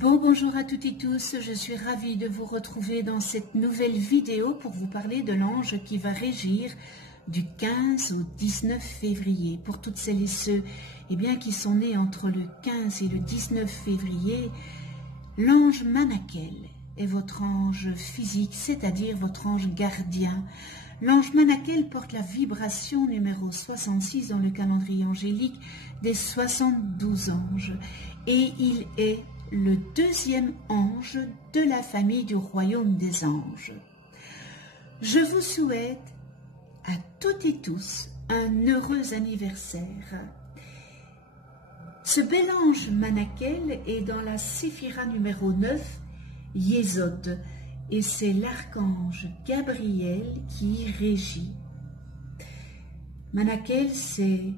Bonjour à toutes et tous, je suis ravie de vous retrouver dans cette nouvelle vidéo pour vous parler de l'ange qui va régir du 15 au 19 février. Pour toutes celles et ceux qui sont nés entre le 15 et le 19 février, l'ange Manakel est votre ange physique, c'est-à-dire votre ange gardien. L'ange Manakel porte la vibration numéro 66 dans le calendrier angélique des 72 anges et il est le deuxième ange de la famille du royaume des anges. Je vous souhaite à toutes et tous un heureux anniversaire. Ce bel ange Manakel est dans la séphira numéro 9, Yésod, et c'est l'archange Gabriel qui y régit. Manakel, c'est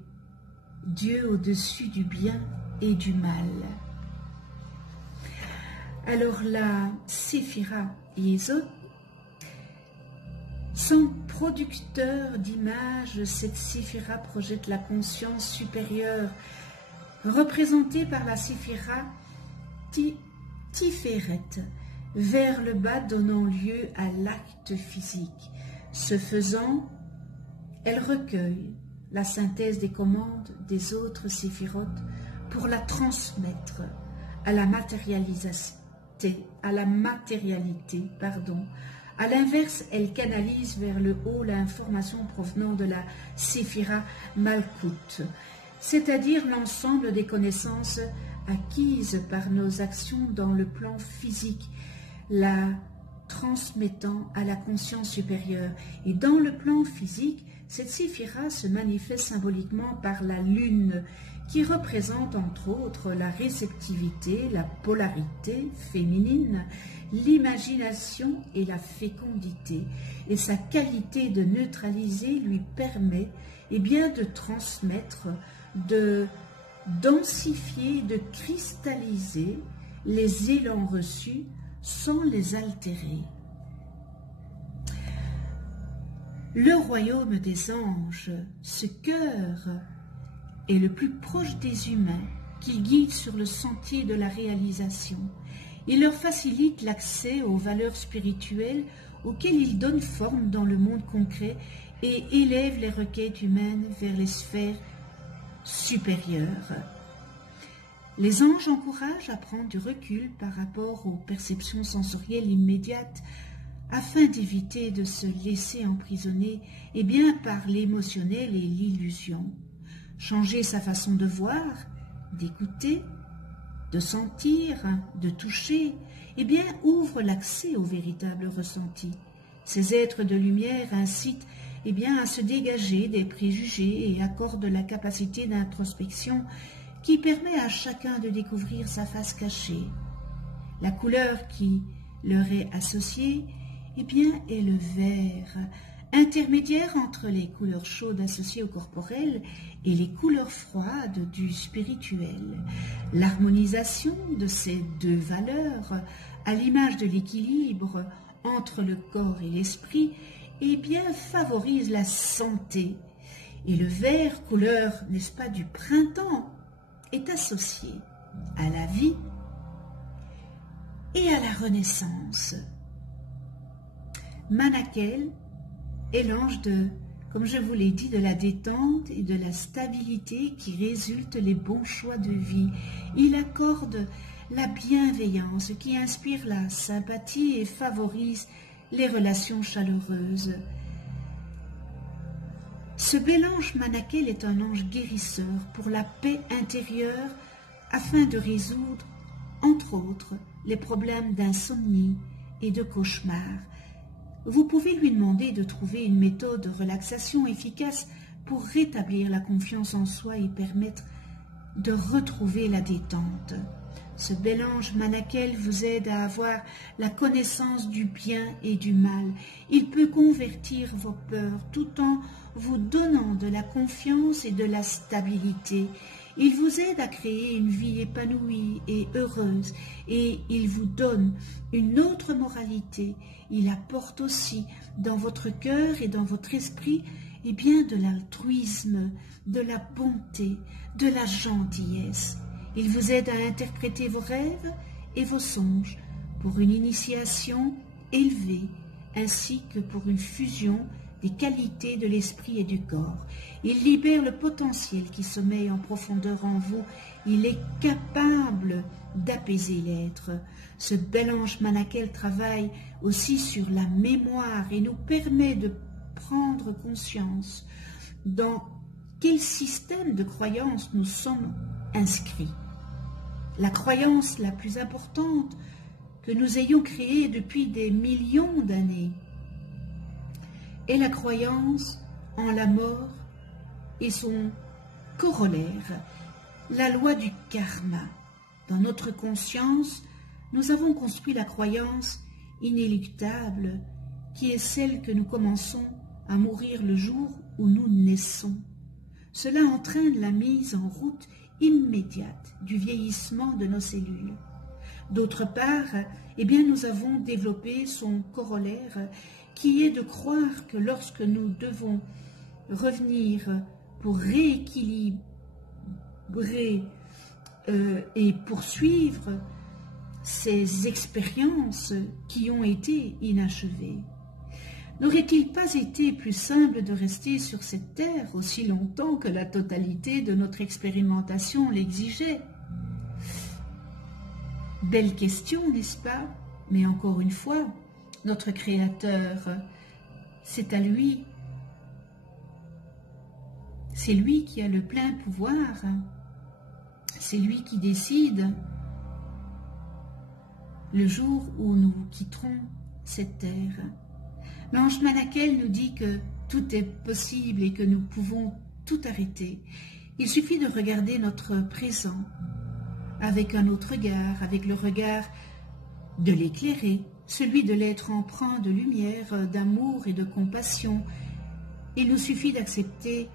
Dieu au-dessus du bien et du mal. Alors la séphira Yésod, son producteur d'images, cette séphira projette la conscience supérieure, représentée par la séphira Tiferet, vers le bas donnant lieu à l'acte physique. Ce faisant, elle recueille la synthèse des commandes des autres séphirotes pour la transmettre à la matérialité. À l'inverse, elle canalise vers le haut l'information provenant de la séphira Malkout, c'est-à-dire l'ensemble des connaissances acquises par nos actions dans le plan physique, la transmettant à la conscience supérieure. Et dans le plan physique, cette séphira se manifeste symboliquement par la lune, qui représente entre autres la réceptivité, la polarité féminine, l'imagination et la fécondité. Et sa qualité de neutraliser lui permet de transmettre, de densifier, de cristalliser les élans reçus sans les altérer. Le royaume des anges, ce cœur, est le plus proche des humains, qu'il guide sur le sentier de la réalisation. Il leur facilite l'accès aux valeurs spirituelles auxquelles il donne forme dans le monde concret et élève les requêtes humaines vers les sphères supérieures. Les anges encouragent à prendre du recul par rapport aux perceptions sensorielles immédiates afin d'éviter de se laisser emprisonner par l'émotionnel et l'illusion. Changer sa façon de voir, d'écouter, de sentir, de toucher, ouvre l'accès au véritable ressenti. Ces êtres de lumière incitent à se dégager des préjugés et accordent la capacité d'introspection qui permet à chacun de découvrir sa face cachée. La couleur qui leur est associée est le vert, intermédiaire entre les couleurs chaudes associées au corporel et les couleurs froides du spirituel. L'harmonisation de ces deux valeurs, à l'image de l'équilibre entre le corps et l'esprit, favorise la santé. Et le vert, couleur, n'est-ce pas, du printemps, est associé à la vie et à la renaissance. Manakel est l'ange comme je vous l'ai dit, de la détente et de la stabilité qui résultent les bons choix de vie. Il accorde la bienveillance qui inspire la sympathie et favorise les relations chaleureuses. Ce bel ange Manakel est un ange guérisseur pour la paix intérieure afin de résoudre, entre autres, les problèmes d'insomnie et de cauchemar. Vous pouvez lui demander de trouver une méthode de relaxation efficace pour rétablir la confiance en soi et permettre de retrouver la détente. Ce bel ange Manakel vous aide à avoir la connaissance du bien et du mal. Il peut convertir vos peurs tout en vous donnant de la confiance et de la stabilité. Il vous aide à créer une vie épanouie et heureuse et il vous donne une autre moralité. Il apporte aussi dans votre cœur et dans votre esprit de l'altruisme, de la bonté, de la gentillesse. Il vous aide à interpréter vos rêves et vos songes pour une initiation élevée, ainsi que pour une fusion des qualités de l'esprit et du corps. Il libère le potentiel qui sommeille en profondeur en vous. Il est capable d'apaiser l'être. Ce bel ange Manakel travaille aussi sur la mémoire et nous permet de prendre conscience dans quel système de croyance nous sommes inscrits. La croyance la plus importante que nous ayons créée depuis des millions d'années est la croyance en la mort et son corollaire, la loi du karma. Dans notre conscience, nous avons construit la croyance inéluctable qui est celle que nous commençons à mourir le jour où nous naissons. Cela entraîne la mise en route immédiate du vieillissement de nos cellules. D'autre part, nous avons développé son corollaire qui est de croire que lorsque nous devons revenir pour rééquilibrer et poursuivre ces expériences qui ont été inachevées, n'aurait-il pas été plus simple de rester sur cette terre aussi longtemps que la totalité de notre expérimentation l'exigeait? Belle question, n'est-ce pas? Mais encore une fois, notre Créateur, c'est à lui. C'est lui qui a le plein pouvoir. C'est lui qui décide le jour où nous quitterons cette terre. L'ange Manakel nous dit que tout est possible et que nous pouvons tout arrêter. Il suffit de regarder notre présent avec un autre regard, avec le regard de l'éclairé, celui de l'être empreint de lumière, d'amour et de compassion. Il nous suffit d'accepter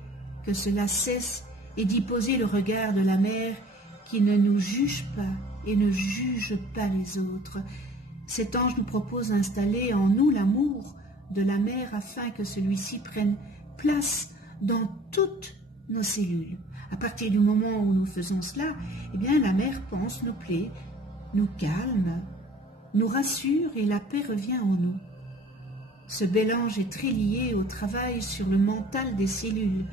que cela cesse et d'y poser le regard de la mère qui ne nous juge pas et ne juge pas les autres. Cet ange nous propose d'installer en nous l'amour de la mère afin que celui-ci prenne place dans toutes nos cellules. À partir du moment où nous faisons cela, la mère pense nos plaies, nous calme, nous rassure et la paix revient en nous. Ce bel ange est très lié au travail sur le mental des cellules,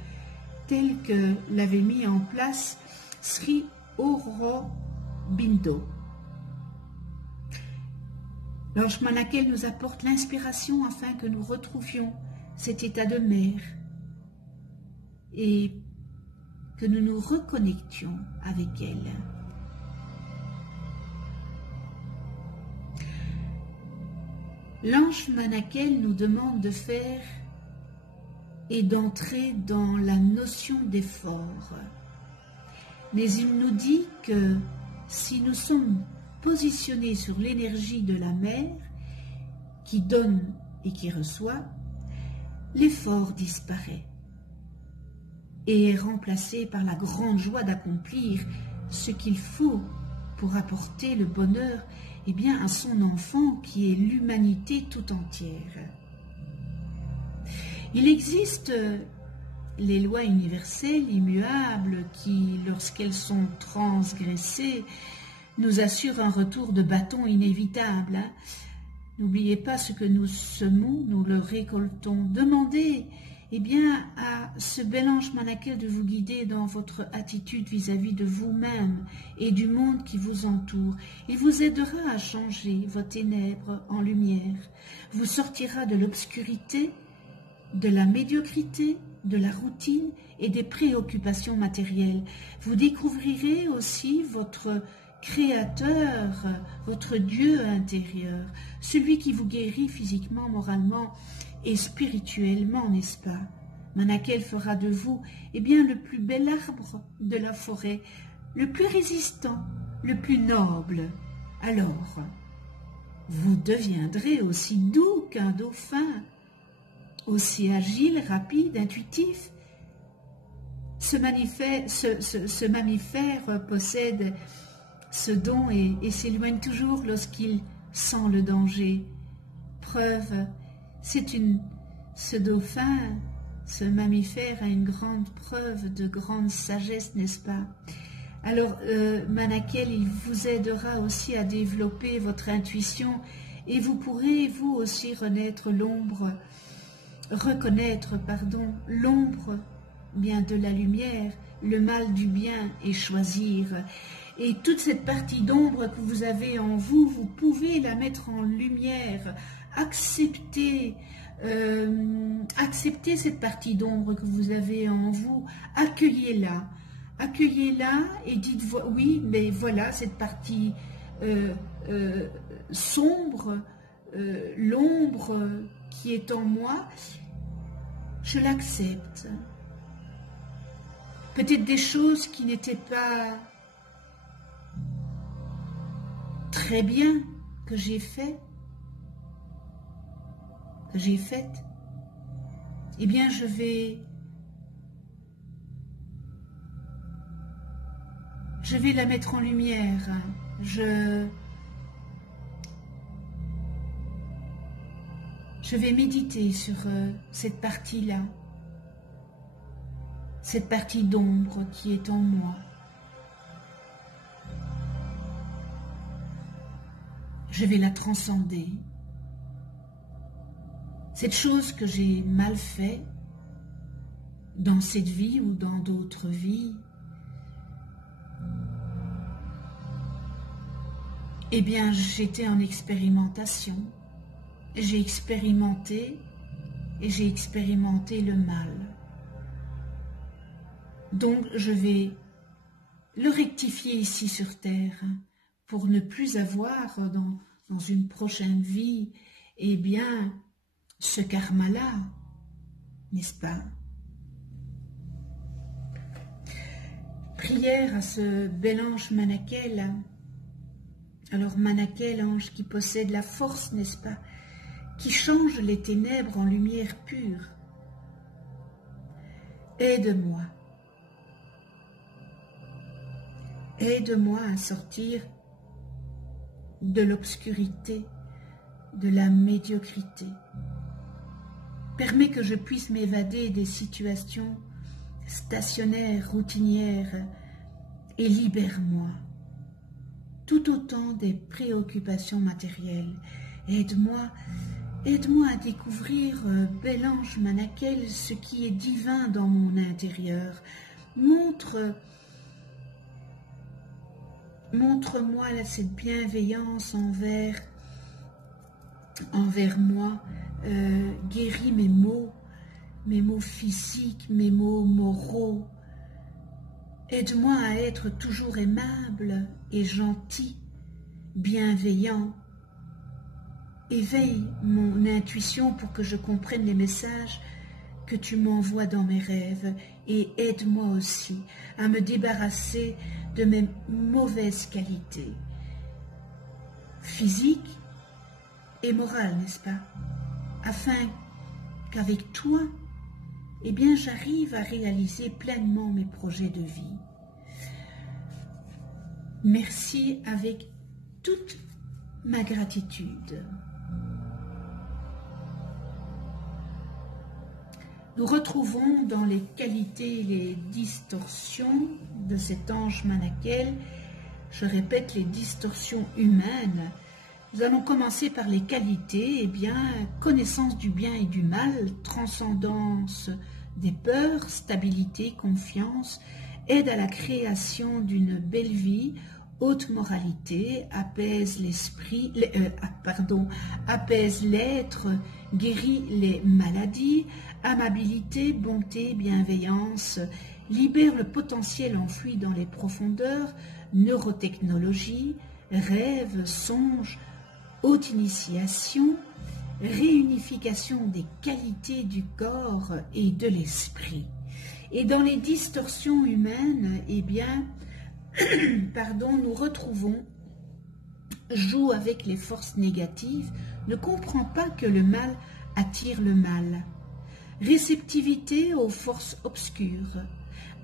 tel que l'avait mis en place Sri Aurobindo. L'ange Manakel nous apporte l'inspiration afin que nous retrouvions cet état de mère et que nous nous reconnections avec elle. L'ange Manakel nous demande de faire et d'entrer dans la notion d'effort. Mais il nous dit que si nous sommes positionnés sur l'énergie de la mère qui donne et qui reçoit, l'effort disparaît et est remplacé par la grande joie d'accomplir ce qu'il faut pour apporter le bonheur à son enfant qui est l'humanité tout entière. Il existe les lois universelles immuables qui, lorsqu'elles sont transgressées, nous assurent un retour de bâton inévitable. N'oubliez pas ce que nous semons, nous le récoltons. Demandez à ce bel ange Manakel de vous guider dans votre attitude vis-à-vis de vous-même et du monde qui vous entoure. Il vous aidera à changer vos ténèbres en lumière, vous sortira de l'obscurité, de la médiocrité, de la routine et des préoccupations matérielles. Vous découvrirez aussi votre Créateur, votre Dieu intérieur, celui qui vous guérit physiquement, moralement et spirituellement, n'est-ce pas? Manakel fera de vous le plus bel arbre de la forêt, le plus résistant, le plus noble. Alors, vous deviendrez aussi doux qu'un dauphin, aussi agile, rapide, intuitif. Ce mammifère possède ce don et s'éloigne toujours lorsqu'il sent le danger. Preuve, ce dauphin, ce mammifère a une grande preuve de grande sagesse, n'est-ce pas? Alors, Manakel, il vous aidera aussi à développer votre intuition et vous pourrez, vous aussi, reconnaître l'ombre bien de la lumière, le mal du bien et choisir. Et toute cette partie d'ombre que vous avez en vous, vous pouvez la mettre en lumière, accepter cette partie d'ombre que vous avez en vous, accueillez-la et dites oui, mais voilà cette partie sombre, l'ombre qui est en moi, je l'accepte. Peut-être des choses qui n'étaient pas très bien que j'ai faites, eh bien je vais la mettre en lumière. Je vais méditer sur cette partie-là, cette partie d'ombre qui est en moi. Je vais la transcender. Cette chose que j'ai mal fait dans cette vie ou dans d'autres vies, eh bien, j'étais en expérimentation. J'ai expérimenté et j'ai expérimenté le mal. Donc, je vais le rectifier ici sur Terre pour ne plus avoir dans une prochaine vie, eh bien, ce karma-là, n'est-ce pas? Prière à ce bel ange Manakel. Alors Manakel, ange qui possède la force, n'est-ce pas, qui change les ténèbres en lumière pure. Aide-moi. Aide-moi à sortir de l'obscurité, de la médiocrité. Permets que je puisse m'évader des situations stationnaires, routinières, et libère-moi tout autant des préoccupations matérielles. Aide-moi à découvrir, bel ange Manakel, ce qui est divin dans mon intérieur. Montre-moi cette bienveillance envers moi, guéris mes maux physiques, mes maux moraux. Aide-moi à être toujours aimable et gentil, bienveillant. Éveille mon intuition pour que je comprenne les messages que tu m'envoies dans mes rêves et aide-moi aussi à me débarrasser de mes mauvaises qualités, physiques et morales, n'est-ce pas? Afin qu'avec toi, eh bien, j'arrive à réaliser pleinement mes projets de vie. Merci avec toute ma gratitude. Nous retrouvons dans les qualités et les distorsions de cet ange Manakel, je répète, les distorsions humaines. Nous allons commencer par les qualités, eh bien, connaissance du bien et du mal, transcendance des peurs, stabilité, confiance, aide à la création d'une belle vie, haute moralité, apaise l'esprit, apaise l'être, guérit les maladies, amabilité, bonté, bienveillance, libère le potentiel enfoui dans les profondeurs, neurotechnologie, rêve, songe, haute initiation, réunification des qualités du corps et de l'esprit. Et dans les distorsions humaines, eh bien, nous retrouvons joue avec les forces négatives, ne comprend pas que le mal attire le mal. Réceptivité aux forces obscures,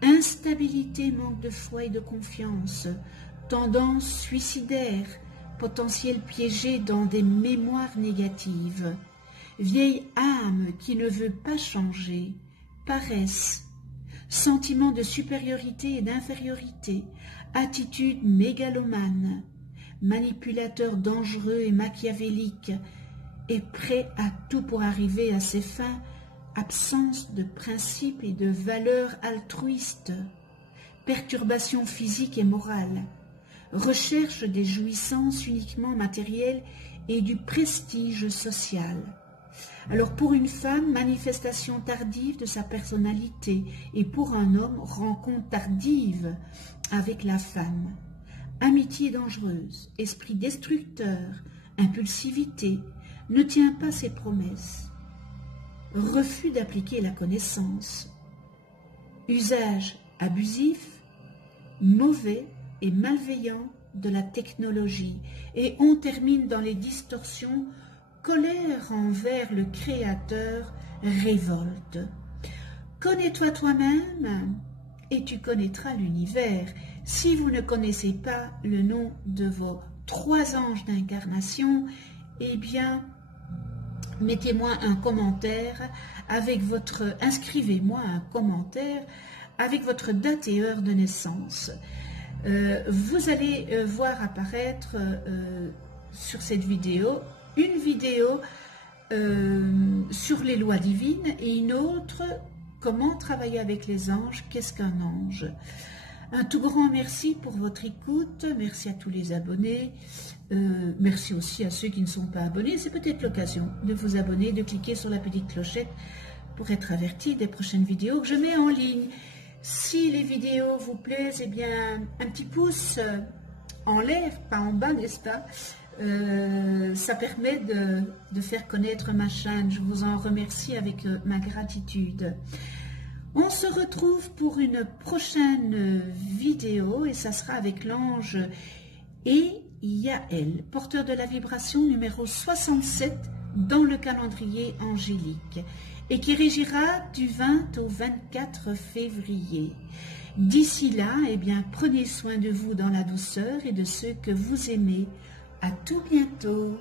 instabilité, manque de foi et de confiance, tendance suicidaire, potentiel piégé dans des mémoires négatives, vieille âme qui ne veut pas changer, paresse, sentiment de supériorité et d'infériorité, attitude mégalomane, manipulateur dangereux et machiavélique, et prêt à tout pour arriver à ses fins, absence de principes et de valeurs altruistes, perturbation physique et morale, recherche des jouissances uniquement matérielles et du prestige social. Alors pour une femme, manifestation tardive de sa personnalité, et pour un homme, rencontre tardive avec la femme. Amitié dangereuse, esprit destructeur, impulsivité, ne tient pas ses promesses. Refus d'appliquer la connaissance. Usage abusif, mauvais et malveillant de la technologie. Et on termine dans les distorsions. Colère envers le Créateur, révolte. Connais-toi toi-même et tu connaîtras l'univers. Si vous ne connaissez pas le nom de vos 3 anges d'incarnation, eh bien, mettez-moi un commentaire avec votre, inscrivez-moi un commentaire avec votre date et heure de naissance. Vous allez voir apparaître sur cette vidéo une vidéo sur les lois divines et une autre, comment travailler avec les anges, qu'est-ce qu'un ange. Un tout grand merci pour votre écoute, merci à tous les abonnés, merci aussi à ceux qui ne sont pas abonnés. C'est peut-être l'occasion de vous abonner, de cliquer sur la petite clochette pour être averti des prochaines vidéos que je mets en ligne. Si les vidéos vous plaisent, eh bien un petit pouce en l'air, pas en bas, n'est-ce pas? Ça permet de faire connaître ma chaîne. Je vous en remercie avec ma gratitude. On se retrouve pour une prochaine vidéo et ça sera avec l'ange Yaël, porteur de la vibration numéro 67 dans le calendrier angélique et qui régira du 20 au 24 février. D'ici là, eh bien, prenez soin de vous dans la douceur et de ceux que vous aimez. À tout bientôt.